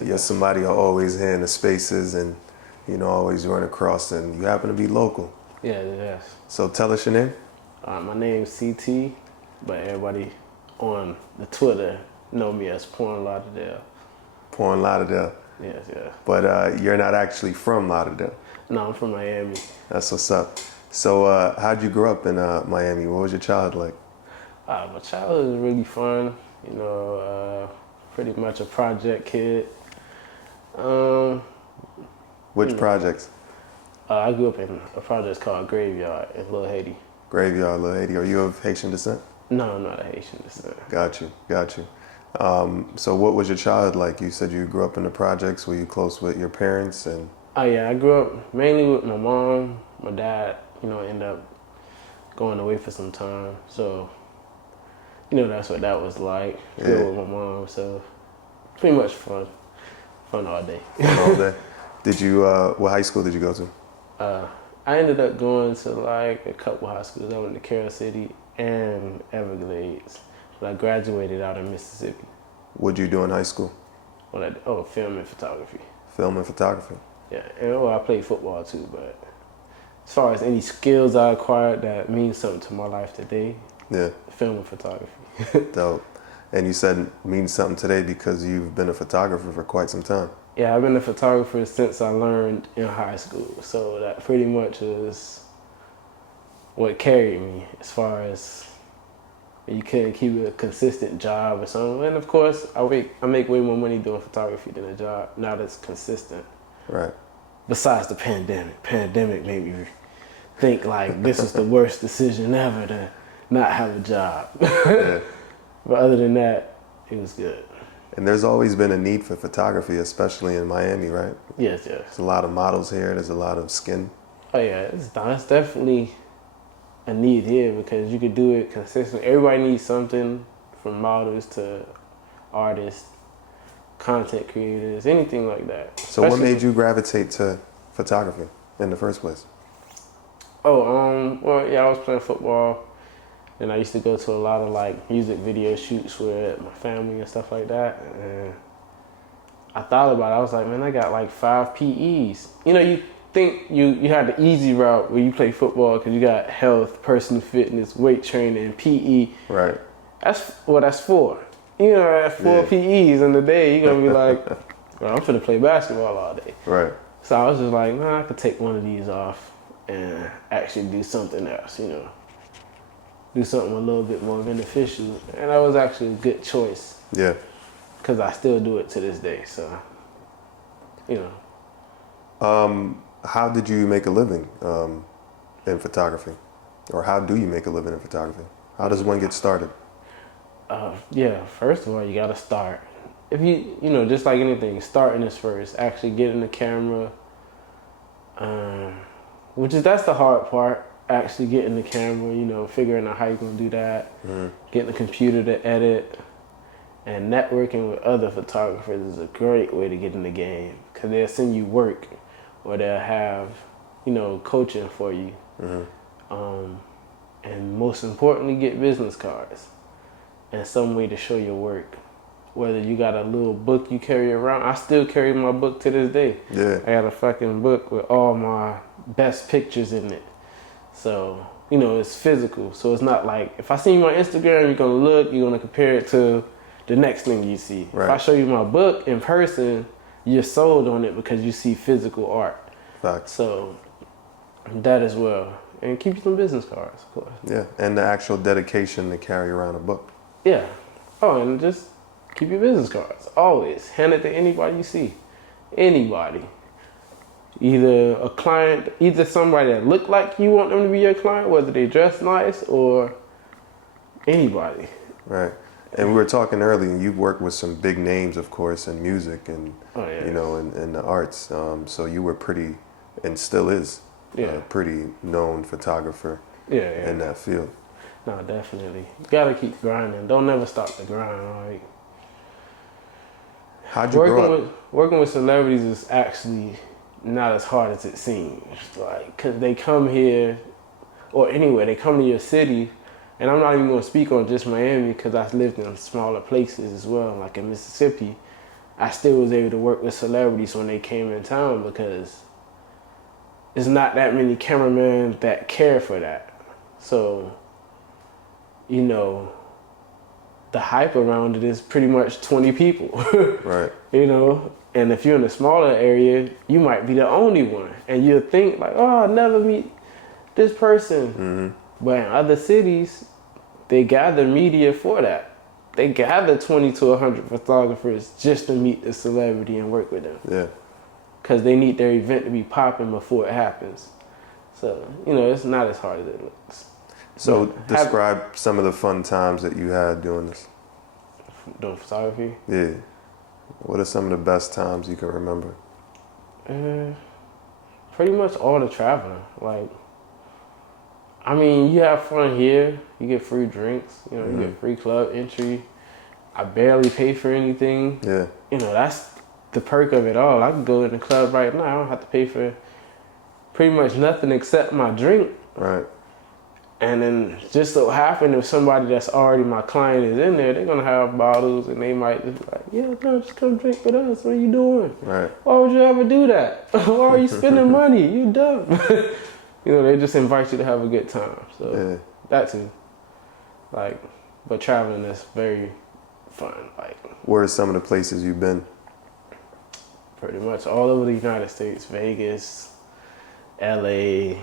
You're somebody I always hear in the spaces and, always run across, and you happen to be local. Yeah, yes. So tell us your name. My name's CT, but everybody on the Twitter know me as Porn Lauderdale. Porn Lauderdale. Yes, yeah. But you're not actually from Lauderdale. No, I'm from Miami. That's what's up. So how'd you grow up in Miami? What was your childhood like? My childhood was really fun. Pretty much a project kid. Which projects? I grew up in a project called Graveyard in Little Haiti. Graveyard, Little Haiti. Are you of Haitian descent? No, I'm not a Haitian descent. Got you. So what was your childhood like? You said you grew up in the projects. Were you close with your parents? And Oh yeah, I grew up mainly with my mom. My dad, ended up going away for some time. So, that's what that was like. Yeah. With my mom. So, pretty much fun all day. Fun all day. Did you? What high school did you go to? I ended up going to like a couple high schools. I went to Carroll City and Everglades. But I graduated out in Mississippi. What'd you do in high school? Film and photography. Film and photography. Yeah, and I played football too, but as far as any skills I acquired that means something to my life today, Yeah. film and photography. Dope. And you said it means something today because you've been a photographer for quite some time. Yeah, I've been a photographer since I learned in high school, so that pretty much is what carried me as far as you couldn't keep a consistent job or something. And of course, I make way more money doing photography than a job now that's consistent. Right. Besides the pandemic. Pandemic made me think like this is the worst decision ever to not have a job. Yeah. But other than that, it was good. And there's always been a need for photography, especially in Miami, right? Yes. There's a lot of models here. There's a lot of skin. Oh yeah, it's definitely a need here because you could do it consistently. Everybody needs something, from models to artists, content creators, anything like that. So what made you gravitate to photography in the first place? I was playing football, and I used to go to a lot of like music video shoots with my family and stuff like that. And I thought about it. I was like, man, I got like 5 PEs. You think you had the easy route where you play football because you got health, personal fitness, weight training, and PE. Right. That's 4. That's 4 PEs in the day. You're gonna be like, well, I'm finna play basketball all day. Right. So I was just like, I could take one of these off and actually do something else, do something a little bit more beneficial. And that was actually a good choice. Yeah. Because I still do it to this day, so, How did you make a living in photography? Or how do you make a living in photography? How does one get started? First of all, you gotta start. If just like anything, starting is first. Actually getting the camera, that's the hard part. Actually getting the camera, figuring out how you're gonna do that. Mm-hmm. Getting the computer to edit, and networking with other photographers is a great way to get in the game because they'll send you work, or they'll have, coaching for you. Mm-hmm. And most importantly, get business cards and some way to show your work. Whether you got a little book you carry around. I still carry my book to this day. Yeah. I got a fucking book with all my best pictures in it. So, it's physical. So it's not like, if I see you on Instagram, you're going to look, you're going to compare it to the next thing you see. Right. If I show you my book in person, you're sold on it because you see physical art. Facts. So that as well. And keep you some business cards, of course. Yeah, and the actual dedication to carry around a book. Yeah. Oh, and just keep your business cards. Always. Hand it to anybody you see. Anybody. Either a client, either somebody that look like you want them to be your client, whether they dress nice, or anybody. Right. And we were talking earlier, and you've worked with some big names, of course, in music and, in the arts. So you were pretty, and still is, pretty known photographer in that field. No, definitely. You gotta keep grinding. Don't never stop the grind, right? How'd you grow up? Working with celebrities is actually not as hard as it seems. Like, cause they come here, or anywhere, they come to your city, and I'm not even gonna speak on just Miami because I've lived in smaller places as well, like in Mississippi. I still was able to work with celebrities when they came in town because there's not that many cameramen that care for that. So, you know, the hype around it is pretty much 20 people. Right. You know, and if you're in a smaller area, you might be the only one. And you'll think like, oh, I'll never meet this person. Mm-hmm. But in other cities, they gather media for that. They gather 20 to 100 photographers just to meet the celebrity and work with them. Yeah. Because they need their event to be popping before it happens. So, you know, it's not as hard as it looks. So describe some of the fun times that you had doing this. Doing photography? Yeah. What are some of the best times you can remember? Pretty much all the traveling. Like, I mean, you have fun here. You get free drinks. You know, you get free club entry. I barely pay for anything. Yeah. You know, that's the perk of it all. I can go in the club right now. I don't have to pay for pretty much nothing except my drink. Right. And then just so happen if somebody that's already my client is in there, they're gonna have bottles and they might just be like, yeah, no, just come drink with us. What are you doing? Right. Why would you ever do that? Why are you spending money? You dumb. You know, they just invite you to have a good time. So that too. Like, but traveling is very fun. Like, where are some of the places you've been? Pretty much all over the United States. Vegas, LA,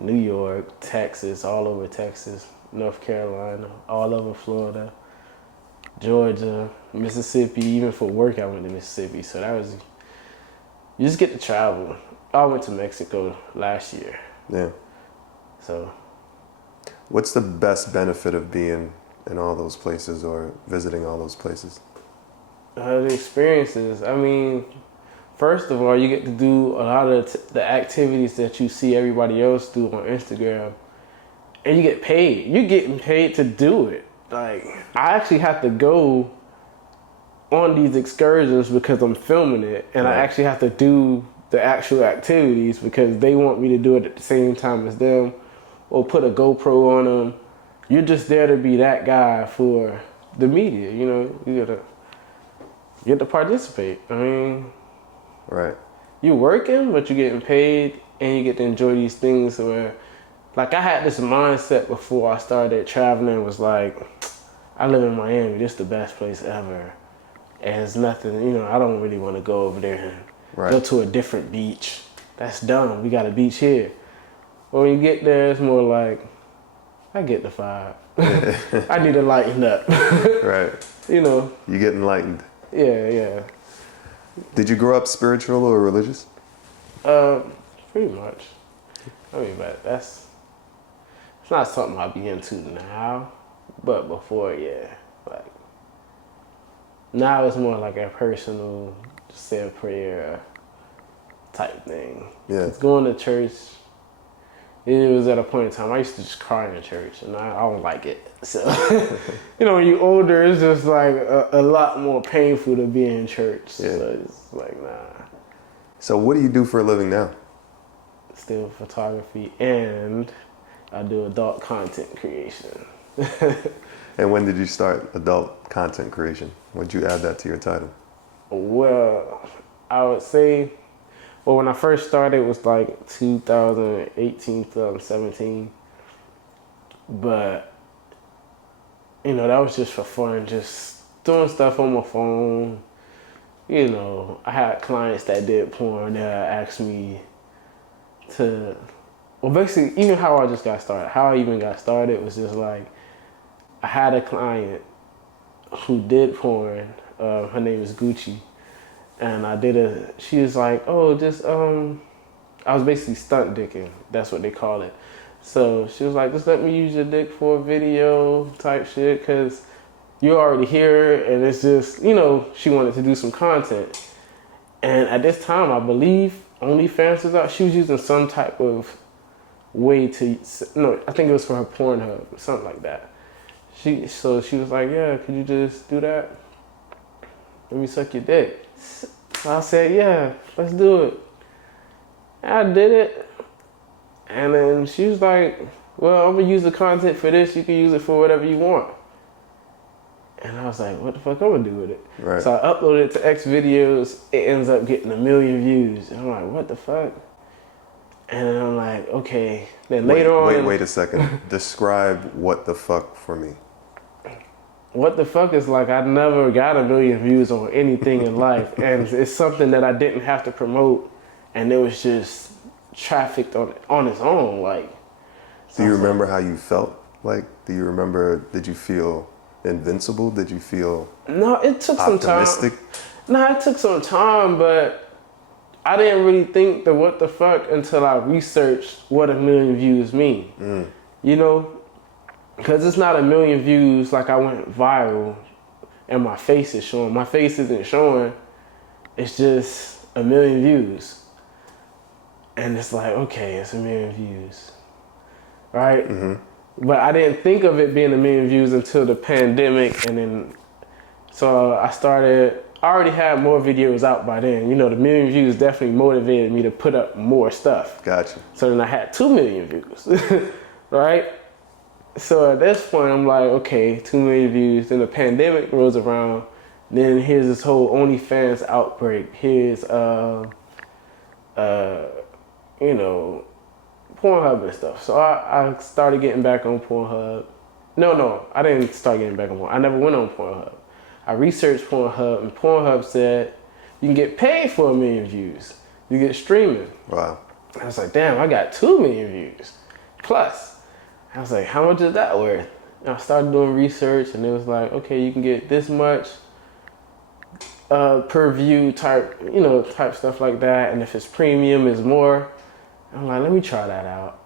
New York, Texas, all over Texas, North Carolina, all over Florida, Georgia, Mississippi. Even for work, I went to Mississippi. So that was, you just get to travel. I went to Mexico last year. Yeah. So. What's the best benefit of being in all those places or visiting all those places? The experiences. I mean, first of all, you get to do a lot of the activities that you see everybody else do on Instagram, and you get paid. You're getting paid to do it. Like, I actually have to go on these excursions because I'm filming it, and I actually have to do the actual activities because they want me to do it at the same time as them, or put a GoPro on them. You're just there to be that guy for the media. You know, you get to participate. I mean. Right. You're working, but you're getting paid, and you get to enjoy these things where, like, I had this mindset before I started traveling, was like, I live in Miami, this is the best place ever. And it's nothing, you know, I don't really want to go over there and go to a different beach. That's dumb, we got a beach here. But when you get there, it's more like, I get the vibe. I need to lighten up. Right. You know. You get enlightened. Yeah. Did you grow up spiritual or religious? Pretty much. I mean, but it's not something I'll be into now. But before, yeah. Like, now it's more like a personal, say a prayer type thing. Yeah. It's going to church. It was at a point in time I used to just cry in church, and I don't like it. So, you know, when you're older, it's just like a lot more painful to be in church. Yeah. So it's like, nah. So what do you do for a living now? Still photography, and I do adult content creation. And when did you start adult content creation? When did you add that to your title? Well, I would say, well, when I first started, it was like 2018, 2017. But, you know, that was just for fun, just doing stuff on my phone. You know, I had clients that did porn that asked me to, well, basically, even how I just got started, how I even got started was just like, I had a client who did porn. Her name is Gucci. And she was like, oh, just, I was basically stunt dicking. That's what they call it. So she was like, just let me use your dick for a video type shit, because you're already here, and it's just, you know, she wanted to do some content. And at this time, I believe OnlyFans was out. She was using some type of way to, no, I think it was for her Pornhub or something like that. So she was like, yeah, could you just do that? Let me suck your dick. So I said, yeah, let's do it. And I did it. And then she was like, well, I'm going to use the content for this. You can use it for whatever you want. And I was like, what the fuck I'm gonna do with it? Right. So I uploaded it to X videos. It ends up getting 1 million views. And I'm like, what the fuck? And then I'm like, okay. Then later on. Wait a second. Describe what the fuck for me. What the fuck is like, I never got 1 million views on anything in life. And it's something that I didn't have to promote. And it was just trafficked on its own. Like, do you remember how you felt? Like, did you feel invincible? Did you feel no, it took optimistic? some time. No, it took some time, but I didn't really think the what the fuck until I researched what 1 million views mean. You know? Because it's not 1 million views like I went viral and my face is showing. My face isn't showing. It's just 1 million views. And it's like, okay, it's 1 million views. Right? But I didn't think of it being 1 million views until the pandemic. And then, so I already had more videos out by then. You know, the 1 million views definitely motivated me to put up more stuff. Gotcha. So then I had 2 million views, right? So at this point, I'm like, okay, 2 million views. Then the pandemic rolls around. Then here's this whole OnlyFans outbreak. Here's, you know, Pornhub and stuff. So I started getting back on Pornhub. No, I didn't start getting back on Pornhub. I never went on Pornhub. I researched Pornhub, and Pornhub said you can get paid for 1 million views. You get streaming. Wow. I was like, damn, I got 2 million views. Plus, I was like, how much is that worth? And I started doing research, and it was like, okay, you can get this much per view type stuff like that. And if it's premium, it's more. I'm like, let me try that out.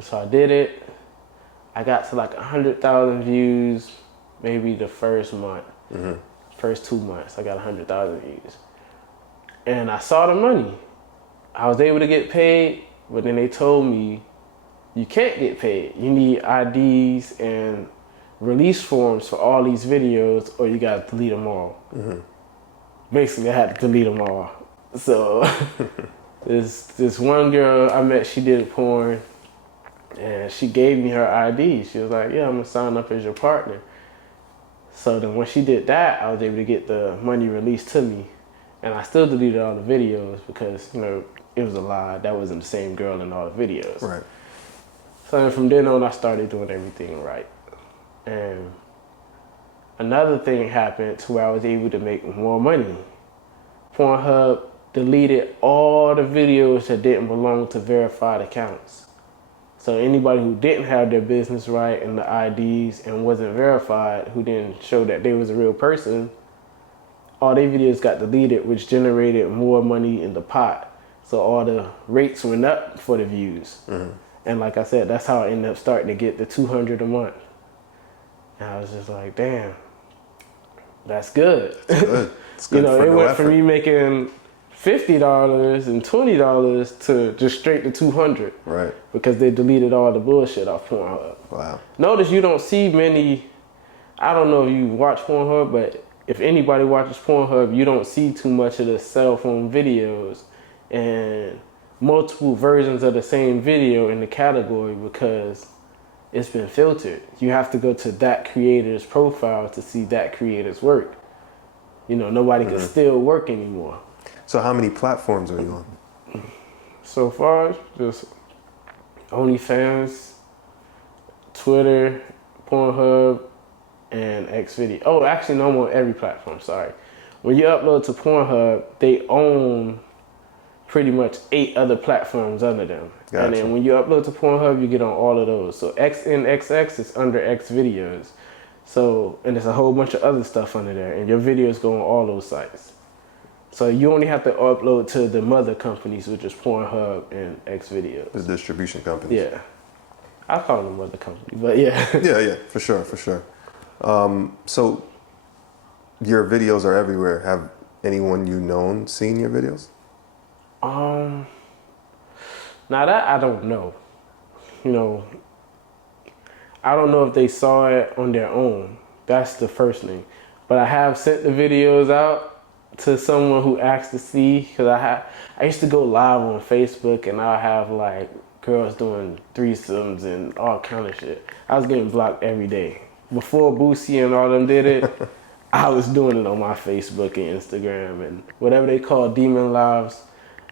So I did it. I got to like 100,000 views, maybe the first month. First 2 months, I got 100,000 views. And I saw the money. I was able to get paid, but then they told me, you can't get paid. You need IDs and release forms for all these videos, or you gotta delete them all. Basically, I had to delete them all. So this one girl I met, she did porn, and she gave me her ID. She was like, yeah, I'm gonna sign up as your partner. So then when she did that, I was able to get the money released to me. And I still deleted all the videos because, you know, it was a lie. That wasn't the same girl in all the videos. Right. So then from then on, I started doing everything right. And another thing happened to where I was able to make more money. Pornhub deleted all the videos that didn't belong to verified accounts. So anybody who didn't have their business right and the IDs and wasn't verified, who didn't show that they was a real person, all their videos got deleted, which generated more money in the pot. So all the rates went up for the views. And like I said, that's how I ended up starting to get the 200 a month. And I was just like, damn, that's good. It's good. It's good. You know, for it no went effort. from me making $50 and $20 to just straight to 200. Right. Because they deleted all the bullshit off Pornhub. Wow. Notice you don't see many, I don't know if you watch Pornhub, but if anybody watches Pornhub, you don't see too much of the cell phone videos and multiple versions of the same video in the category because it's been filtered. You have to go to that creator's profile to see that creator's work. You know, nobody can steal work anymore. So how many platforms are you on? So far, just OnlyFans, Twitter, Pornhub, and Xvideo. Oh, actually, no, I'm on every platform, sorry. When you upload to Pornhub, they own pretty much 8 other platforms under them. Gotcha. And then when you upload to Pornhub, you get on all of those. So XNXX is under Xvideos. So, and there's a whole bunch of other stuff under there, and your videos go on all those sites. So you only have to upload to the mother companies, which is Pornhub and Xvideos. The distribution companies. Yeah. I call them mother company, but yeah. Yeah, for sure. So your videos are everywhere. Have anyone you known seen your videos? Now that I don't know. You know, I don't know if they saw it on their own. That's the first thing. But I have sent the videos out to someone who asked to see, because I used to go live on Facebook and I'll have like girls doing threesomes and all kind of shit. I was getting blocked every day. before Boosie and all them did it, I was doing it on my Facebook and Instagram and whatever they call Demon Lives.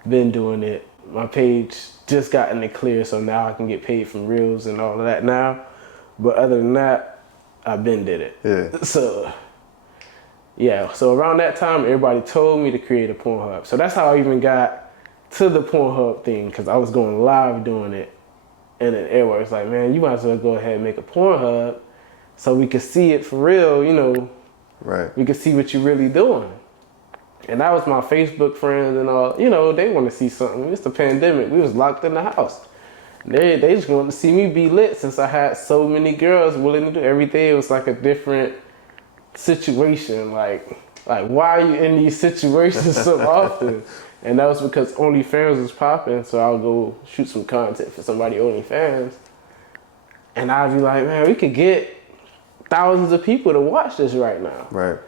Been doing it. My page just got in the clear, so now I can get paid from Reels and all of that now. But other than that, I've been did it. Yeah. So, yeah. So around that time, everybody told me to create a Pornhub. So that's how I even got to the Pornhub thing, because I was going live doing it. And then everybody was like, man, you might as well go ahead and make a Pornhub so we could see it for real, you know. Right. We could see what you're really doing. And that was my Facebook friends and all, you know, they want to see something. It's the pandemic. We was locked in the house. They just wanted to see me be lit since I had so many girls willing to do every day. It was like a different situation. Like why are you in these situations so often? And that was because OnlyFans was popping, so I'll go shoot some content for somebody OnlyFans. And I'd be like, man, we could get thousands of people to watch this right now. Right.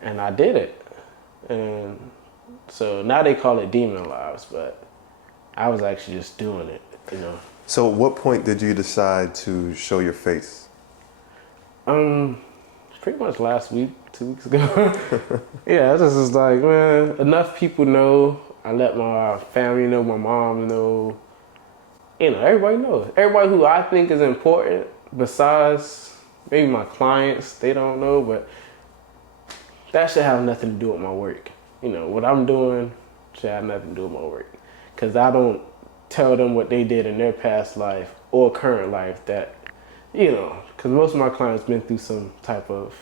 And I did it. And so now they call it Demon Lives, but I was actually just doing it, you know. So at what point did you decide to show your face? Pretty much last week, 2 weeks ago. Yeah, I just was like, man, enough people know. I let my family know, my mom know. You know, everybody knows. Everybody who I think is important, besides maybe my clients, they don't know, but that should have nothing to do with my work. You know, what I'm doing should have nothing to do with my work. Because I don't tell them what they did in their past life or current life that, you know, because most of my clients been through some type of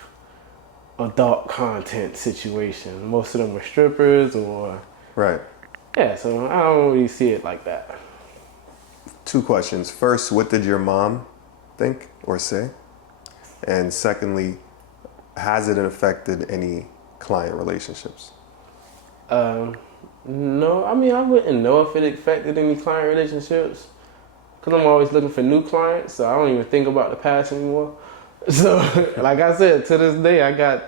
adult content situation. Most of them were strippers or... Right. Yeah, so I don't really see it like that. 2 questions. First, what did your mom think or say? And secondly, has it affected any client relationships? No, I mean, I wouldn't know if it affected any client relationships because I'm always looking for new clients, so I don't even think about the past anymore. So, like I said, to this day, I got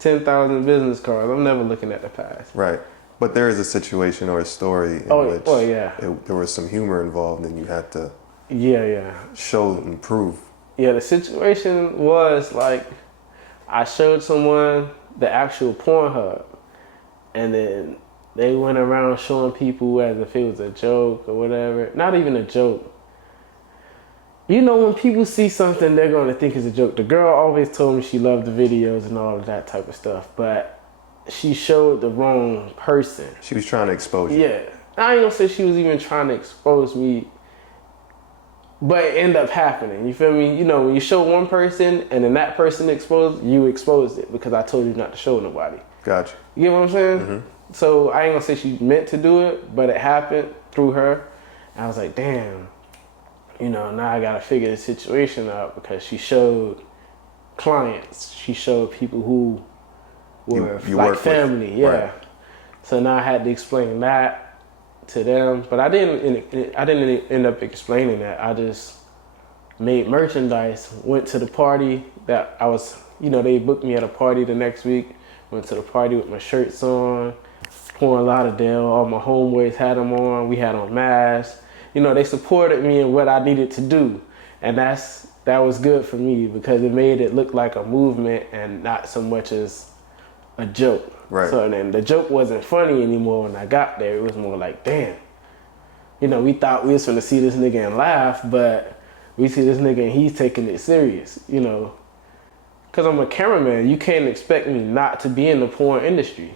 10,000 business cards. I'm never looking at the past. Right. But there is a situation or a story in which there was some humor involved and you had to show and prove. Yeah, the situation was like I showed someone the actual Pornhub and then they went around showing people as if it was a joke or whatever. Not even a joke. You know, when people see something, they're going to think it's a joke. The girl always told me she loved the videos and all of that type of stuff, but she showed the wrong person. She was trying to expose you. Yeah. I ain't gonna say she was even trying to expose me, but it ended up happening. You feel me? You know, when you show one person and then that person exposed, you exposed it because I told you not to show nobody. Gotcha. You get what I'm saying? Mm-hmm. So I ain't gonna say she meant to do it, but it happened through her. And I was like, damn, you know, now I gotta figure the situation out because she showed clients. She showed people who were you like family, with. yeah. Right. So now I had to explain that to them, but I didn't end up explaining that. I just made merchandise, went to the party that I was, you know, they booked me at a party the next week, went to the party with my shirts on, pouring Lauderdale, all my homeboys had them on, we had on masks. You know, they supported me in what I needed to do, and that was good for me because it made it look like a movement and not so much as a joke. Right. So then the joke wasn't funny anymore when I got there. It was more like, damn. You know, we thought we was gonna see this nigga and laugh, but we see this nigga and he's taking it serious, you know. Cause I'm a cameraman, you can't expect me not to be in the porn industry.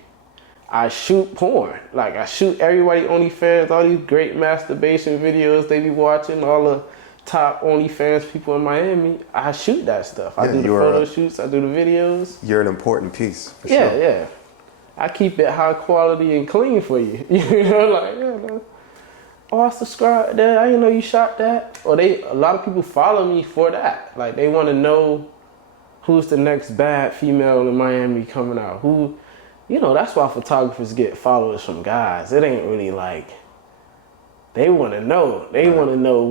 I shoot porn. Like I shoot everybody OnlyFans, all these great masturbation videos they be watching, all the top OnlyFans people in Miami, I shoot that stuff. I do the photo shoots, I do the videos. You're an important piece, for sure. Yeah. I keep it high quality and clean for you. You know, like, oh, I subscribed to that, I didn't know you shot that. Or a lot of people follow me for that. Like they want to know who's the next bad female in Miami coming out. Who, you know, that's why photographers get followers from guys. It ain't really like, they want to know. They want to know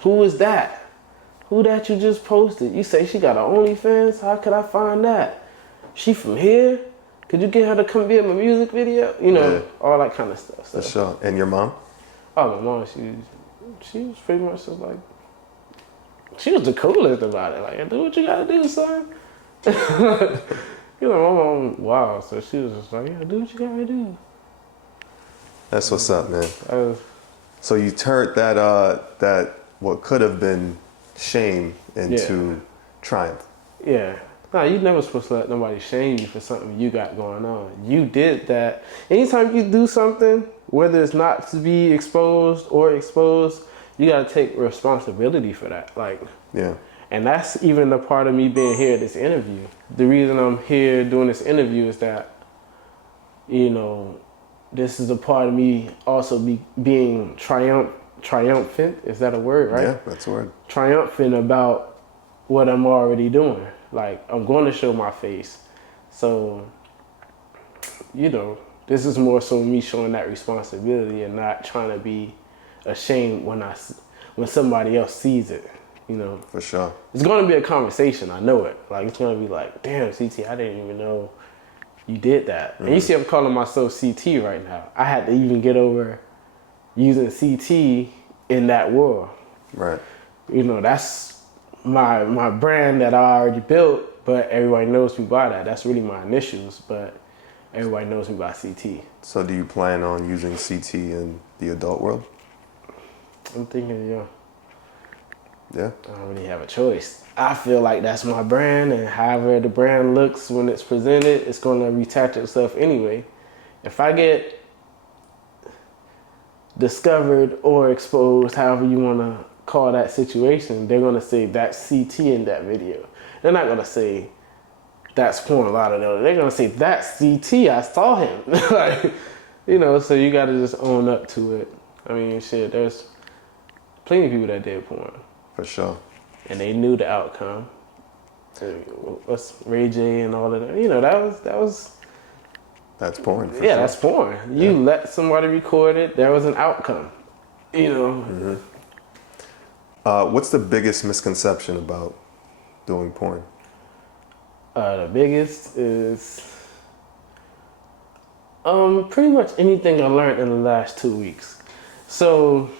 who is that? Who that you just posted? You say she got an OnlyFans? How could I find that? She from here? Could you get her to come be in my music video? You know, all that kind of stuff. So. For sure. And your mom? Oh, my mom, she was pretty much just like, she was the coolest about it. Like, do what you gotta do, son. You know, my mom, wow. So she was just like, yeah, do what you gotta do. That's what's up, man. So you turned that what could have been shame into triumph. Yeah. Nah, you never supposed to let nobody shame you for something you got going on. You did that. Anytime you do something, whether it's not to be exposed or exposed, you gotta take responsibility for that. Like, yeah. And that's even the part of me being here at this interview. The reason I'm here doing this interview is that, you know, this is a part of me also being triumphant. Is that a word, right? Yeah, that's a word. Triumphant about what I'm already doing. Like, I'm going to show my face. So, you know, this is more so me showing that responsibility and not trying to be ashamed when somebody else sees it. You know, for sure. It's going to be a conversation. I know it. Like, it's going to be like, damn, CT, I didn't even know you did that. Mm-hmm. And you see, I'm calling myself CT right now. I had to even get over using CT in that world. Right. You know, that's my brand that I already built, but everybody knows me by that. That's really my initials, but everybody knows me by CT. So do you plan on using CT in the adult world? I'm thinking, yeah. Yeah. I don't really have a choice. I feel like that's my brand, and however the brand looks when it's presented, it's going to retouch itself anyway. If I get discovered or exposed, however you want to call that situation, they're going to say that's CT in that video. They're not going to say that's porn Lauderdale. They're going to say that's CT. I saw him. Like, you know, so you got to just own up to it. I mean, shit, there's plenty of people that did porn. For sure. And they knew the outcome. What's Ray J and all of that? You know, that was. That's porn. Yeah, sure. That's porn. You let somebody record it. There was an outcome. You know. Mm-hmm. What's the biggest misconception about doing porn? The biggest is pretty much anything I learned in the last 2 weeks. So.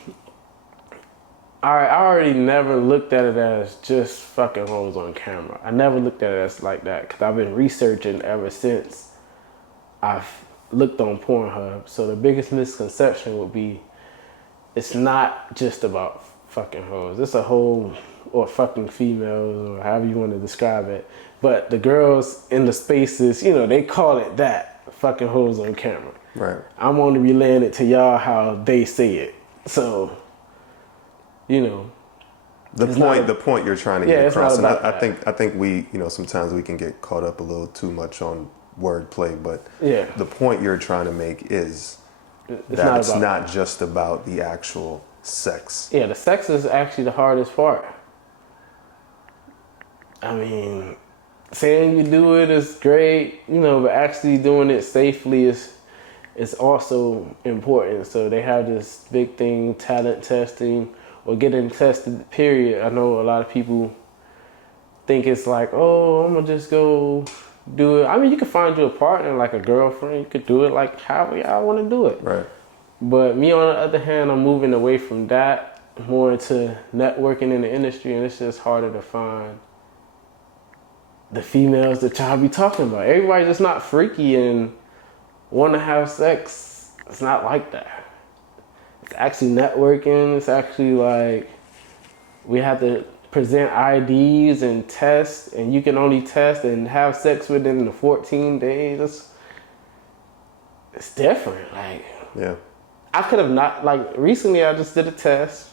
I already never looked at it as just fucking hoes on camera. I never looked at it as like that because I've been researching ever since I've looked on Pornhub. So the biggest misconception would be it's not just about fucking hoes. It's a whole, or fucking females, or however you want to describe it. But the girls in the spaces, you know, they call it that, fucking hoes on camera. Right. I'm only relaying it to y'all how they say it. So... You know, the point you're trying to get across, and I think we, you know, sometimes we can get caught up a little too much on wordplay, but the point you're trying to make is that it's not just about the actual sex. Yeah, the sex is actually the hardest part. I mean, saying you do it is great, you know, but actually doing it safely is also important. So they have this big thing, talent testing. Or getting tested, period. I know a lot of people think it's like, oh, I'm gonna just go do it. I mean, you can find you a partner, like a girlfriend. You could do it like however y'all want to do it. Right. But me, on the other hand, I'm moving away from that, more into networking in the industry, and it's just harder to find the females that y'all be talking about. Everybody's just not freaky and want to have sex. It's not like that. It's actually networking. It's actually like we have to present IDs and test, and you can only test and have sex within the 14 days. It's different. Like, yeah, I could have not, like, recently I just did a test.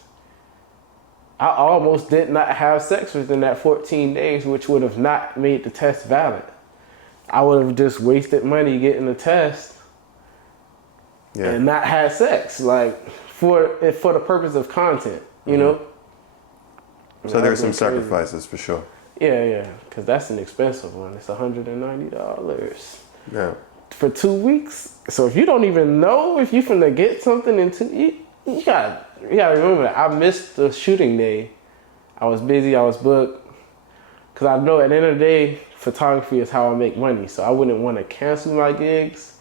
I almost did not have sex within that 14 days, which would have not made the test valid. I would have just wasted money getting the test and not had sex. Like, for the purpose of content, you know? So there's some sacrifices for sure. Yeah, because that's an expensive one. It's $190. Yeah. For 2 weeks. So if you don't even know if you're finna get something in 2 weeks, you gotta remember that. I missed the shooting day. I was busy, I was booked. Because I know at the end of the day, photography is how I make money. So I wouldn't want to cancel my gigs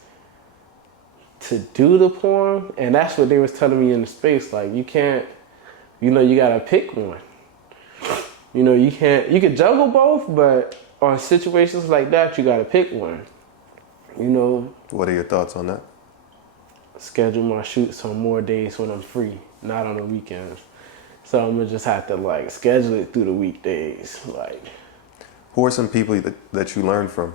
to do the porn. And that's what they was telling me in the space. Like, you can't, you know, you gotta pick one. You know, you could juggle both, but on situations like that, you gotta pick one. You know. What are your thoughts on that? Schedule my shoots on more days when I'm free, not on the weekends. So I'm gonna just have to like schedule it through the weekdays. Like, who are some people that you learned from?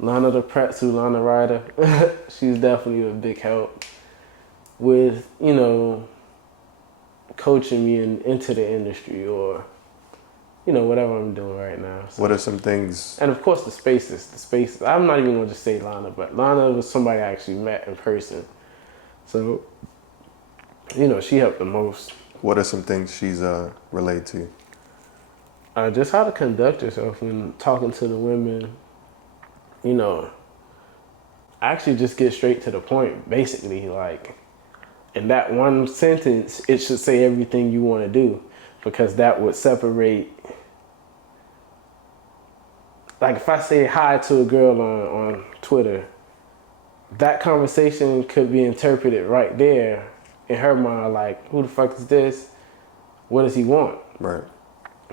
Lana the Pretzel, Lana Ryder. She's definitely a big help with, you know, coaching me into the industry or, you know, whatever I'm doing right now. So, what are some things? and of course the spaces. I'm not even gonna just say Lana, but Lana was somebody I actually met in person. So, you know, she helped the most. What are some things she's relayed to you? Just how to conduct yourself when talking to the women. You know, actually just get straight to the point. Basically, like, in that one sentence, it should say everything you want to do, because that would separate. Like, if I say hi to a girl on Twitter, that conversation could be interpreted right there in her mind, like, who the fuck is this? What does he want? Right.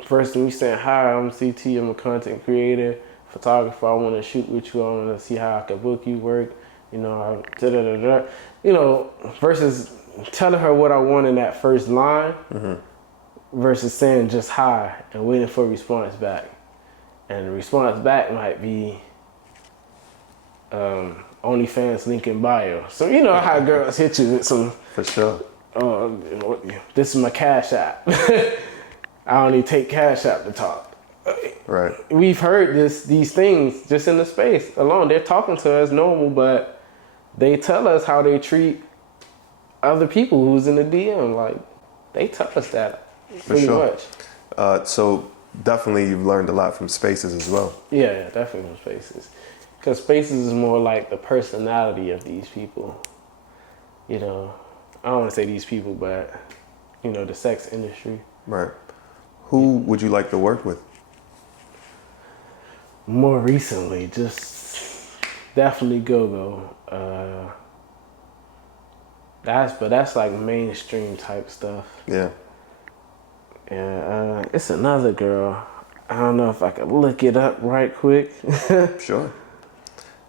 First, when you saying, hi, I'm CT, I'm a content creator, photographer, I want to shoot with you, I want to see how I can book you work, you know, you know, versus telling her what I want in that first line, versus saying just hi and waiting for a response back. And the response back might be OnlyFans link in bio. So you know how girls hit you with some. For sure. This is my Cash App. I only take Cash App to talk. Right. We've heard these things just in the space alone. They're talking to us normal, but they tell us how they treat other people who's in the DM. Like, they tell us that pretty much. So definitely you've learned a lot from Spaces as well. Yeah, definitely from Spaces. Because Spaces is more like the personality of these people. You know, I don't want to say these people, but, you know, the sex industry. Right. Who would you like to work with? More recently, just definitely Go-Go. That's like mainstream type stuff. Yeah. And it's another girl. I don't know if I could look it up right quick. Sure.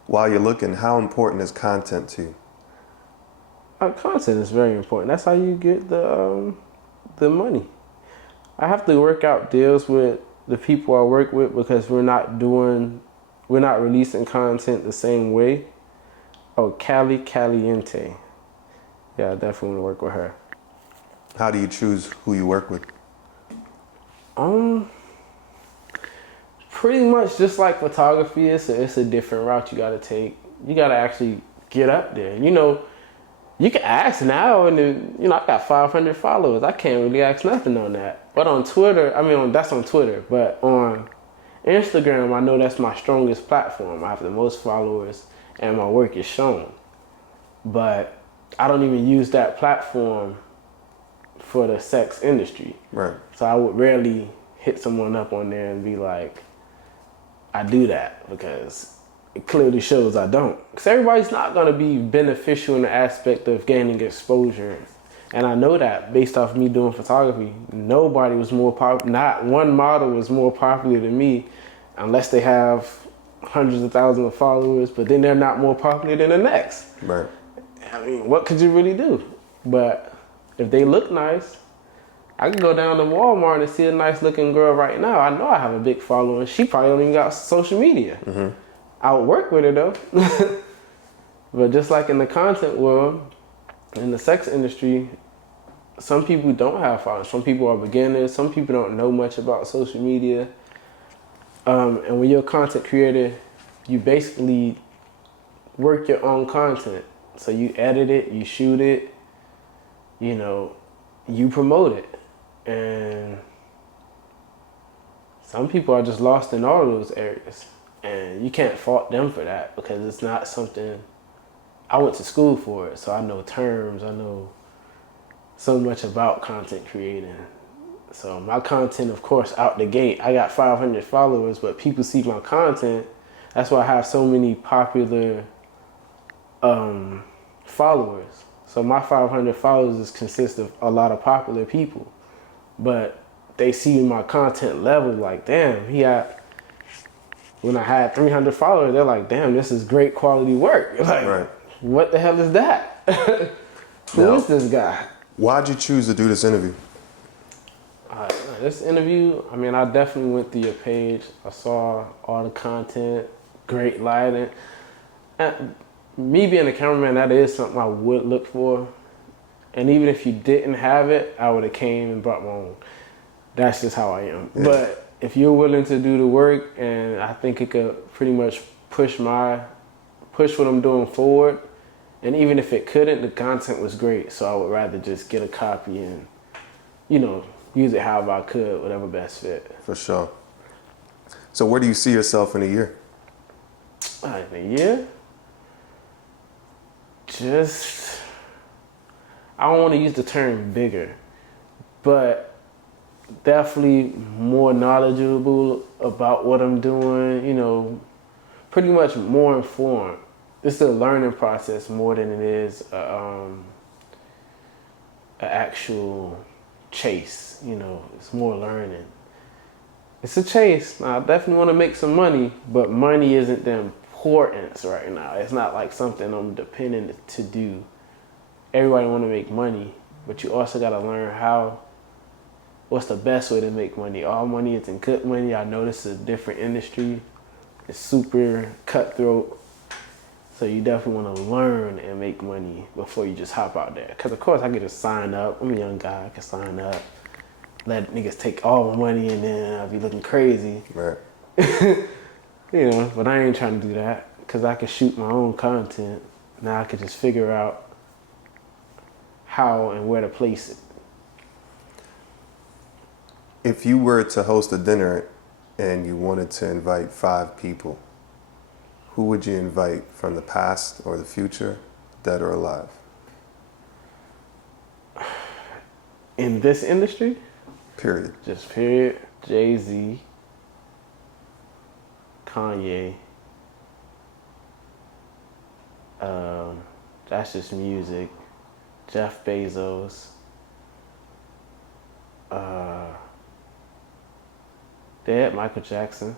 While you're looking, how important is content to you? Content is very important. That's how you get the money. I have to work out deals with the people I work with because we're not releasing content the same way. Oh, Cali Caliente. Yeah, I definitely want to work with her. How do you choose who you work with? Pretty much just like photography, it's a different route you gotta take. You gotta actually get up there. You know, you can ask now, and you know, I got 500 followers. I can't really ask nothing on that. But on Twitter, that's on Twitter. But on Instagram, I know that's my strongest platform. I have the most followers, and my work is shown. But I don't even use that platform for the sex industry. Right. So I would rarely hit someone up on there and be like, I do that, because it clearly shows I don't. Because everybody's not going to be beneficial in the aspect of gaining exposure. And I know that based off me doing photography. Nobody was more popular, not one model was more popular than me, unless they have hundreds of thousands of followers, but then they're not more popular than the next. Right. I mean, what could you really do? But if they look nice, I can go down to Walmart and see a nice looking girl right now. I know I have a big following. She probably don't even got social media. I would work with her though. But just like in the content world, in the sex industry, some people don't have followers. Some people are beginners. Some people don't know much about social media. And when you're a content creator, you basically work your own content. So you edit it, you shoot it, you know, you promote it. And some people are just lost in all those areas. And you can't fault them for that, because it's not something, I went to school for it, so I know terms, I know so much about content creating. So my content, of course, out the gate, I got 500 followers, but people see my content. That's why I have so many popular followers. So my 500 followers consist of a lot of popular people. But they see my content level, like, damn, when I had 300 followers, they're like, damn, this is great quality work. Like, Right. what the hell is that? Who is this guy? Why'd you choose to do this interview? This interview, I mean, I definitely went through your page. I saw all the content, great lighting. And me being a cameraman, that is something I would look for. And even if you didn't have it, I would have came and brought my own. That's just how I am. Yeah. But if you're willing to do the work, and I think it could pretty much push what I'm doing forward. And even if it couldn't, the content was great. So I would rather just get a copy and, use it however I could, whatever best fit. For sure. So where do you see yourself in a year? In a year? I don't want to use the term bigger, but definitely more knowledgeable about what I'm doing, pretty much more informed. It's a learning process more than it is an actual chase. It's more learning. It's a chase. I definitely want to make some money, but money isn't the importance right now. It's not like something I'm dependent to do. Everybody want to make money, but you also got to learn what's the best way to make money. All money isn't good money. I know this is a different industry. It's super cutthroat. So you definitely want to learn and make money before you just hop out there. Because, of course, I could just sign up. I'm a young guy. I can sign up, let niggas take all my money, and then I'll be looking crazy. Right. But I ain't trying to do that because I can shoot my own content. Now I can just figure out how and where to place it. If you were to host a dinner and you wanted to invite 5 people, who would you invite from the past or the future, dead or alive? In this industry? Period. Just period. Jay-Z, Kanye. That's just music. Jeff Bezos. Dead Michael Jackson.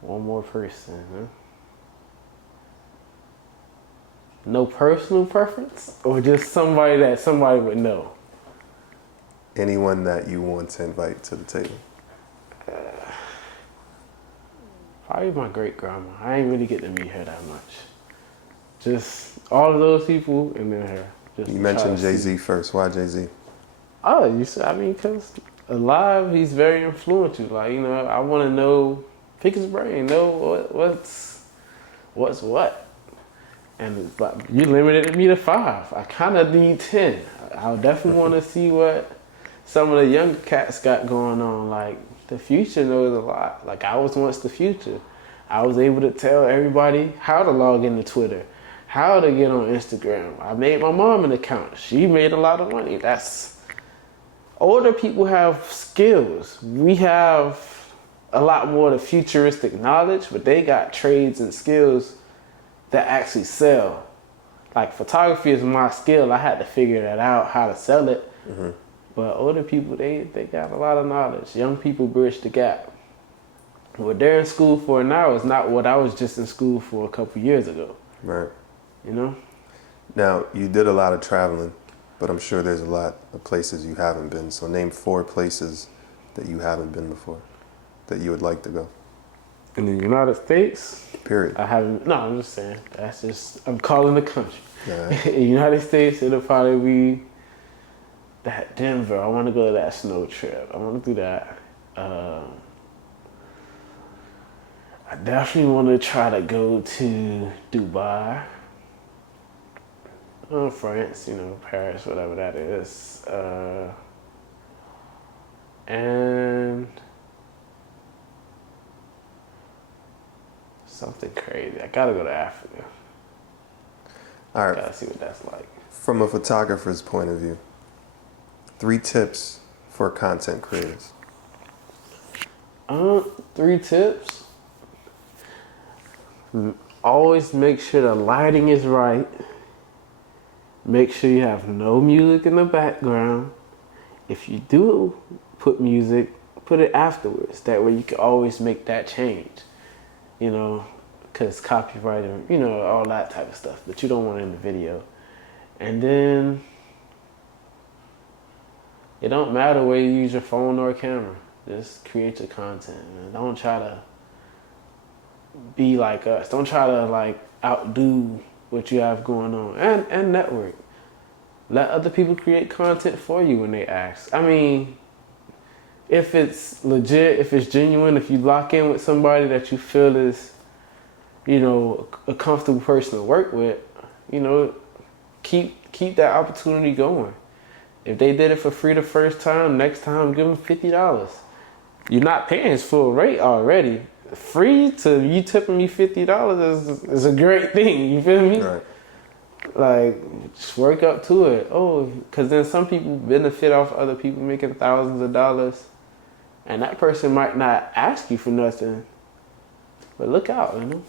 One more person, huh? No personal preference? Or just somebody that somebody would know? Anyone that you want to invite to the table? Probably my great-grandma. I ain't really get to meet her that much. Just all of those people and then her. Just you mentioned Jay-Z first. Why Jay-Z? Oh, because alive, he's very influential. Like, I want to know, pick his brain, know what's what. And you limited me to 5. I kind of need 10. I definitely want to see what some of the young cats got going on. Like, the future knows a lot. Like, I was once the future. I was able to tell everybody how to log into Twitter, how to get on Instagram. I made my mom an account. She made a lot of money. Older people have skills. We have a lot more of the futuristic knowledge, but they got trades and skills that actually sell. Like, photography is my skill. I had to figure that out, how to sell it. Mm-hmm. But older people, they got a lot of knowledge. Young people bridge the gap. What they're in school for now is not what I was just in school for a couple years ago. Right. Now, you did a lot of traveling, but I'm sure there's a lot of places you haven't been. So name 4 places that you haven't been before that you would like to go. In the United States? Period. I haven't. No, I'm just saying. I'm calling the country. Right. In the United States, it'll probably be that Denver. I want to go to that snow trip. I want to do that. I definitely want to try to go to Dubai. France, Paris, whatever that is. And something crazy. I gotta go to Africa. All right. Gotta see what that's like. From a photographer's point of view, 3 tips for content creators. 3 tips. Always make sure the lighting is right. Make sure you have no music in the background. If you do put music, put it afterwards. That way you can always make that change. You know, because copyright and, you know, all that type of stuff. But you don't want it in the video. And then, it don't matter whether you use your phone or a camera. Just create your content. And don't try to be like us. Don't try to like outdo what you have going on. And network. Let other people create content for you when they ask. I mean, if it's legit, if it's genuine, if you lock in with somebody that you feel is, you know, a comfortable person to work with, you know, keep that opportunity going. If they did it for free the first time, next time give them $50. You're not paying his full rate already. Free to you tipping me $50 is a great thing. You feel me? Right. Like, just work up to it. Oh, because then some people benefit off other people making thousands of dollars, and that person might not ask you for nothing. But look out, you know.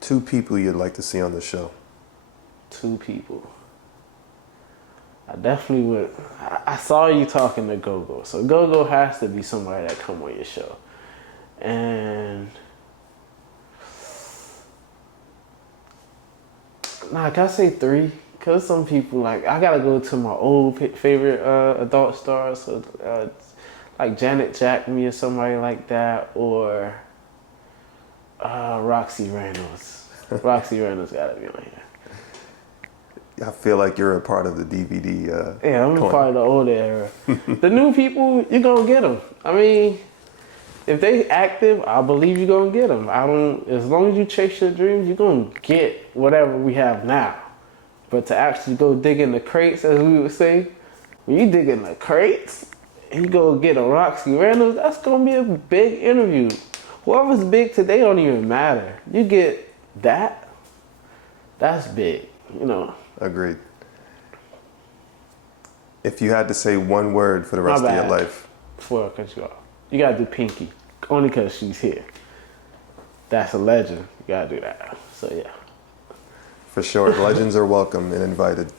2 people you'd like to see on the show. 2 people. I definitely would. I saw you talking to Go-Go. So Go-Go has to be somebody that come on your show. And nah, can I say 3? Because some people, like, I got to go to my old favorite adult stars. So, like Janet Jackson or somebody like that. Or Roxy Reynolds. Roxy Reynolds got to be on here. I feel like you're a part of the DVD. Yeah, I'm a part of the older era. The new people, you're going to get them. I mean, if they active, I believe you're going to get them. As long as you chase your dreams, you're going to get whatever we have now. But to actually go dig in the crates, as we would say, when you dig in the crates and you go get a Roxy Reynolds, that's going to be a big interview. Whoever's big today don't even matter. You get that, that's big, you know. Agreed. If you had to say one word for the rest of your life. Before I cut you off, you gotta do Pinky. Only because she's here. That's a legend. You gotta do that. So yeah. For sure. Legends are welcome and invited.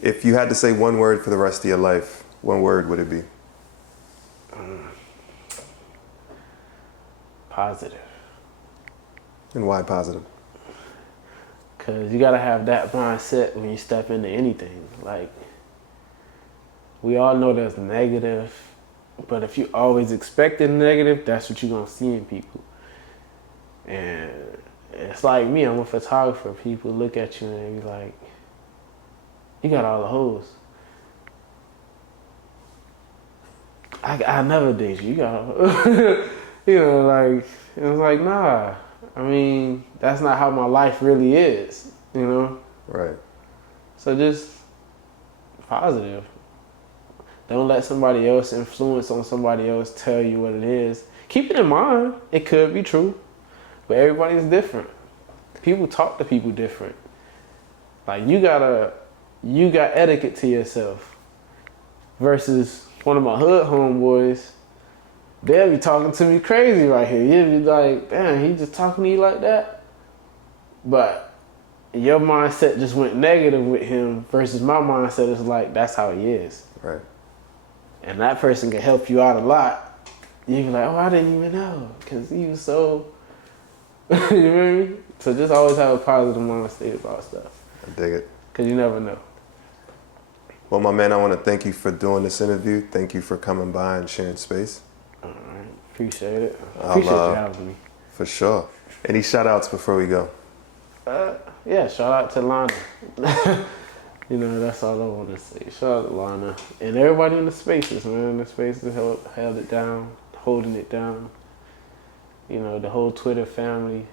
If you had to say one word for the rest of your life, one word would it be? Positive. And why positive? Because you got to have that mindset when you step into anything. Like, we all know there's negative, but if you always expecting negative, that's what you're going to see in people. And it's like me, I'm a photographer. People look at you and be like, you got all the hoes. I never date you. You got all you know, like, it's like, nah. I mean, that's not how my life really is, you know? Right. So just positive. Don't let somebody else influence on somebody else tell you what it is. Keep it in mind. It could be true. But everybody's different. People talk to people different. Like, you got etiquette to yourself. Versus one of my hood homeboys, they'll be talking to me crazy right here. You'll be like, damn, he just talking to you like that? But your mindset just went negative with him versus my mindset is like, that's how he is. Right. And that person can help you out a lot. You be like, oh, I didn't even know. Because he was so, you know what I mean? So just always have a positive mindset about stuff. I dig it. Because you never know. Well, my man, I want to thank you for doing this interview. Thank you for coming by and sharing space. All right. Appreciate it. Appreciate you having me. For sure. Any shout outs before we go? Yeah, shout out to Lana. You know, that's all I want to say. Shout out to Lana. And everybody in the spaces, man. The spaces held it down, holding it down. You know, the whole Twitter family.